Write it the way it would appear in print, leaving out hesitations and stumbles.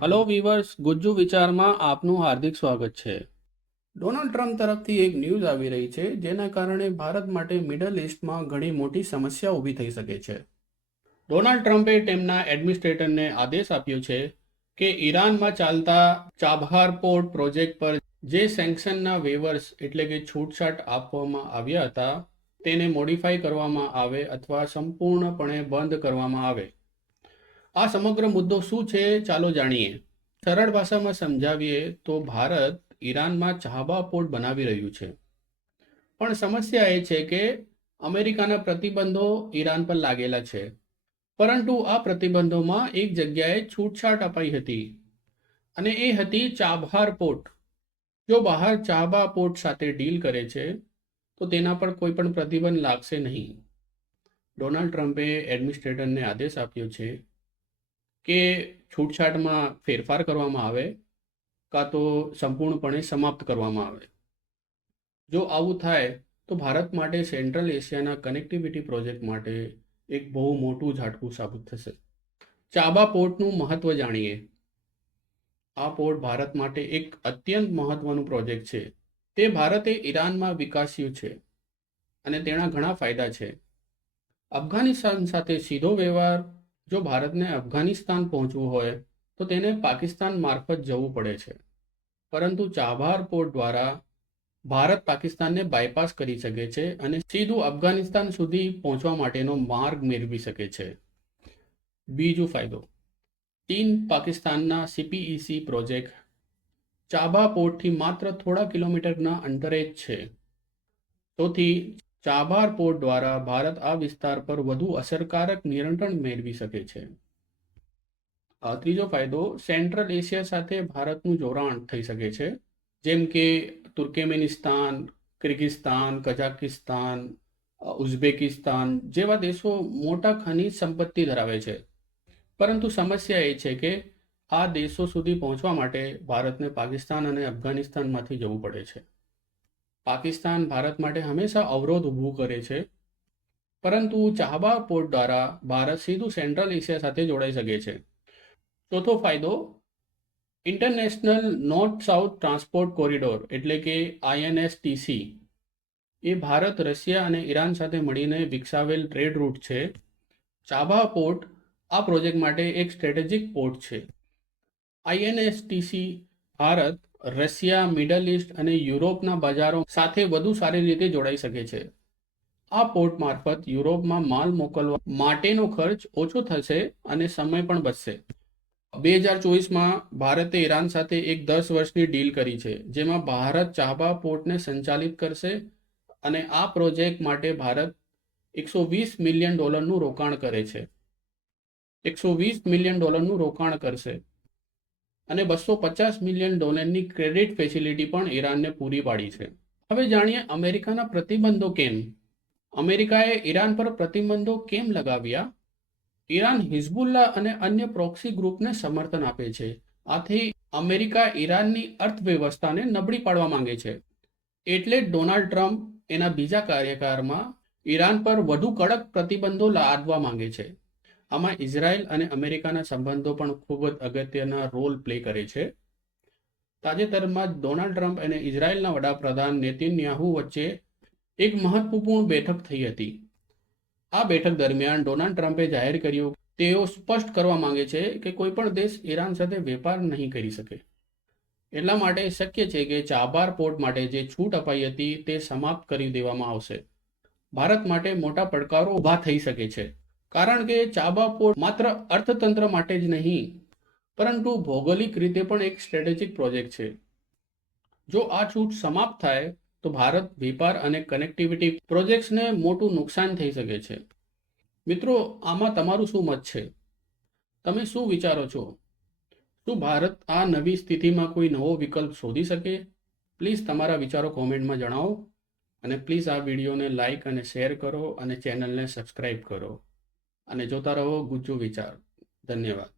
Hello weavers, Gujju વિચારમાં આપનું હાર્દિક સ્વાગત છે. ડોનાલ્ડ ટ્રમ્પ તરફથી એક ન્યૂઝ આવી રહી છે, જેના કારણે ભારત માટે મિડલ ઇસ્ટમાં ઘણી મોટી સમસ્યા ઊભી થઈ શકે છે. ડોનાલ્ડ ટ્રમ્પે તેમના એડમિનિસ્ટ્રેટરને આદેશ આપ્યો છે કે ઈરાનમાં ચાલતા ચાબહાર પોર્ટ પ્રોજેક્ટ પર જે સેન્કશનના વેવર્સ એટલે કે છૂટછાટ આપવામાં આવ્યા હતા તેને મોડિફાઈ કરવામાં આવે અથવા સંપૂર્ણપણે બંધ કરવામાં આવે. આ સમગ્ર મુદ્દો શું છે, ચાલો જાણીએ. સરળ ભાષામાં સમજાવીએ તો ભારત ઈરાનમાં ચાબહાર પોર્ટ બનાવી રહ્યું છે, પણ સમસ્યા એ છે કે અમેરિકાના પ્રતિબંધો ઈરાન પર લાગેલા છે. પરંતુ આ પ્રતિબંધોમાં એક જગ્યાએ છૂટછાટ અપાઈ હતી, અને એ હતી ચાબહાર પોર્ટ. જો બહાર ચાબહાર પોર્ટ સાથે ડીલ કરે છે તો તેના પર કોઈ પણ પ્રતિબંધ લાગશે નહીં. ડોનાલ્ડ ટ્રમ્પે એડમિનિસ્ટ્રેટરને આદેશ આપ્યો છે કે છૂટછાટમાં ફેરફાર કરવામાં આવે કાં તો સંપૂર્ણપણે સમાપ્ત કરવામાં આવે. જો આવું થાય તો ભારત માટે સેન્ટ્રલ એશિયાના કનેક્ટિવિટી પ્રોજેક્ટ માટે એક બહુ મોટું ઝાટકું સાબિત થશે. ચાબહાર પોર્ટનું મહત્વ જાણીએ. આ પોર્ટ ભારત માટે એક અત્યંત મહત્વનું પ્રોજેક્ટ છે. તે ભારતે ઈરાનમાં વિકસ્યું છે અને તેના ઘણા ફાયદા છે. અફઘાનિસ્તાન સાથે સીધો વ્યવહાર. જો ભારતને અફઘાનિસ્તાન પહોંચવું હોય તો તેને પાકિસ્તાન મારફત જવું પડે છે, પરંતુ ચાબહાર પોર્ટ દ્વારા ભારત પાકિસ્તાનને બાયપાસ કરી શકે છે અને સીધું અફઘાનિસ્તાન સુધી પહોંચવા માટેનો માર્ગ મેળવી શકે છે. બીજો ફાયદો, ચીન પાકિસ્તાનના CPEC પ્રોજેક્ટ ચાબહાર પોર્ટથી માત્ર થોડા કિલોમીટરના અંતરે જ છે. તેથી ચાબહાર પોર્ટ દ્વારા ભારત આ વિસ્તાર પર વધુ અસરકારક નિયંત્રણ મેળવી શકે છે. ત્રીજો ફાયદો, સેન્ટ્રલ એશિયા સાથે ભારતનું જોડાણ થઈ શકે છે, જેમ કે તુર્કમેનિસ્તાન, કિર્ગિસ્તાન, કઝાકિસ્તાન, ઉઝબેકિસ્તાન જેવા દેશો મોટા ખનિજ સંપત્તિ ધરાવે છે. પરંતુ સમસ્યા એ છે કે આ દેશો સુધી પહોંચવા માટે ભારતને પાકિસ્તાન અને અફઘાનિસ્તાનમાંથી જવું પડે છે. પાકિસ્તાન ભારત માટે હંમેશા અવરોધ ઊભું કરે છે, પરંતુ ચાબહાર પોર્ટ દ્વારા ભારત સીધું સેન્ટ્રલ એશિયા સાથે જોડાઈ શકે છે. ચોથો ફાયદો, international north south transport corridor એટલે કે INSTC એ ભારત, રશિયા અને ઈરાન સાથે મળીને વિકસાવેલ ટ્રેડ રૂટ છે. ચાબહાર પોર્ટ આ પ્રોજેક્ટ માટે એક સ્ટ્રેટેજિક પોર્ટ છે. INSTC Bharat, Russia, middle east અને યુરોપના બજારો સાથે વધુ સારી રીતે જોડાઈ શકે છે. આ પોર્ટ મારફત યુરોપમાં માલ મોકલવા માટેનો ખર્ચ ઓછો થશે અને સમય પણ બચશે. 2024માં ભારતે ઈરાન સાથે એક 10 વર્ષની ડીલ કરી છે, જેમાં ભારત ચાબહાર પોર્ટને સંચાલિત કરશે અને આ પ્રોજેક્ટ માટે ભારત $120 મિલિયન રોકાણ કરે છે. $120 મિલિયન રોકાણ કરશે અને $250 મિલિયન ક્રેડિટ ફેસિલિટી પણ ઈરાનને પૂરી પાડી છે. હવે જાણીએ અમેરિકાના પ્રતિબંધો કેમ. અમેરિકાએ ઈરાન પર પ્રતિબંધો કેમ લગાવ્યા. ઈરાન હિઝબુલ્લા અને અન્ય પ્રોક્સી ગ્રુપને સમર્થન આપે છે. આથી અમેરિકા ઈરાનની અર્થવ્યવસ્થાને નબળી પાડવા માંગે છે. એટલે જ ડોનાલ્ડ ટ્રમ્પ એના બીજા કાર્યકાળમાં ઈરાન પર વધુ કડક પ્રતિબંધો લાદવા માંગે છે. આમાં ઇઝરાયલ અને અમેરિકાના સંબંધો પણ ખૂબ જ અગત્યના રોલ પ્લે કરે છે. તાજેતરમાં જ ડોનાલ્ડ ટ્રમ્પ અને ઇઝરાયલના વડાપ્રધાન નેતન્યાહુ વચ્ચે એક મહત્વપૂર્ણ બેઠક થઈ હતી. આ બેઠક દરમિયાન ડોનાલ્ડ ટ્રમ્પે જાહેર કર્યું તેઓ સ્પષ્ટ કરવા માંગે છે કે કોઈ પણ દેશ ઈરાન સાથે વેપાર નહીં કરી શકે. એટલા માટે શક્ય છે કે ચાબહાર પોર્ટ માટે જે છૂટ અપાઈ હતી તે સમાપ્ત કરી દેવામાં આવશે. ભારત માટે મોટા પડકારો ઊભા થઈ શકે છે, કારણ કે ચાબહાર પોર્ટ માત્ર અર્થતંત્ર માટે જ નહીં, પરંતુ ભૌગોલિક રીતે પણ એક સ્ટ્રેટેજિક પ્રોજેક્ટ છે. જો આ છૂટ સમાપ્ત થાય તો ભારત વેપાર અને કનેક્ટિવિટી પ્રોજેક્ટ્સને મોટું નુકસાન થઈ શકે છે. મિત્રો, આમાં તમારું શું મત છે? તમે શું વિચારો છો? શું ભારત આ નવી સ્થિતિમાં કોઈ નવો વિકલ્પ શોધી શકે? પ્લીઝ તમારા વિચારો કોમેન્ટમાં જણાવો, અને પ્લીઝ આ વિડીયોને લાઇક અને શેર કરો અને ચેનલને સબસ્ક્રાઈબ કરો, અને જોતા રહો ગુજ્જુ વિચાર. ધન્યવાદ.